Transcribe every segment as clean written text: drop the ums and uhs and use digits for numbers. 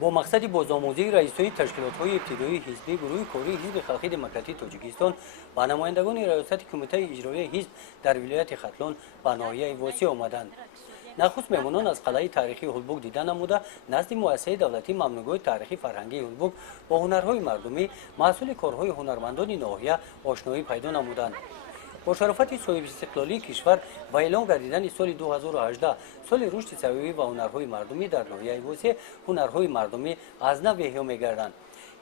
با مقصد بازآموزی رئیسان تشکیلات‌های ابتدایی حزبی گروه کاری حزب خلقی دموکراتیک تاجیکستان و نمایندگان ریاست کمیته اجرایی حزب در ولایت ختلون به ناحیه واسی آمدند. نخست مهمانان از قلعه تاریخی هولبوک دیدن نموده نزد مؤسسه دولتی ممنوعگاه تاریخی فرهنگی هولبوک با هنرهای مردمی محصول کارهای هنرمندان ناحیه آشنایی پیدا نمودند. با شرافت صاحب استقلالی کشور و اعلام گردیدن سال 2018 سال رشد صنایع و هنرهای مردمی در ناحیه واسی، هنرهای مردمی از نو احیا می‌گردند.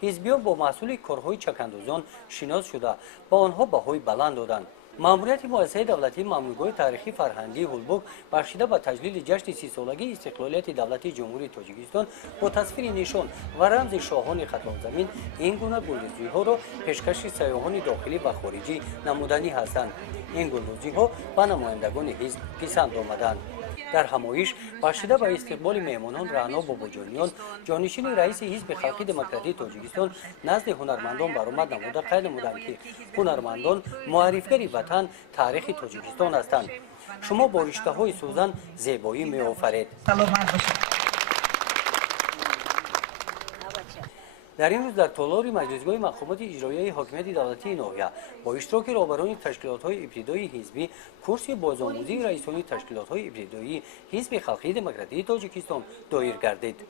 حزبیان با محصول کارهای چکاندازان شناس شده با آنها بهای بلند دادند. ماموریت مؤسسه دولتی ممنوعگاه تاریخی فرهنگی هولبوک بخشیده به تجلیل جشن 30 سالگی استقلالیت دولتی جمهوری تاجیکستان با تصویر نشان و رمز شاهان ختلان زمین این گونه گلدوزی‌ها را پیشکش سیاحان داخلی و خارجی نمودنی هستند. این گلدوزی‌ها به نمایندگان حزب پسند آمدند. در همایش بخشیده به استقبال مهمانان رعنا باباجانیان جانشین رئیس حزب خلقی دموکراتیک تاجیکستان نزد هنرمندان برآمد نموده قید نمودند که هنرمندان معرفیگری وطن تاریخ تاجیکستان هستند. شما با رشته‌های سوزن زیبایی می‌آفرید. در این روز در تالار مجلسگاه مقامات اجرایی حاکمیت دولتی ناحیه با اشتراک رهبران تشکیلات‌های ابتدایی حزبی کورس بازآموزی رئیسان تشکیلات‌های ابتدایی حزب خلقی دموکراتیک تاجیکستان دایر گردید.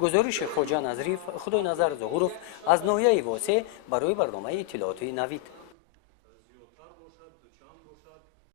گزارش خواجه نظریف خدای نظر ظهورов از ناحیه واسی برای برنامه اطلاعاتی نوید.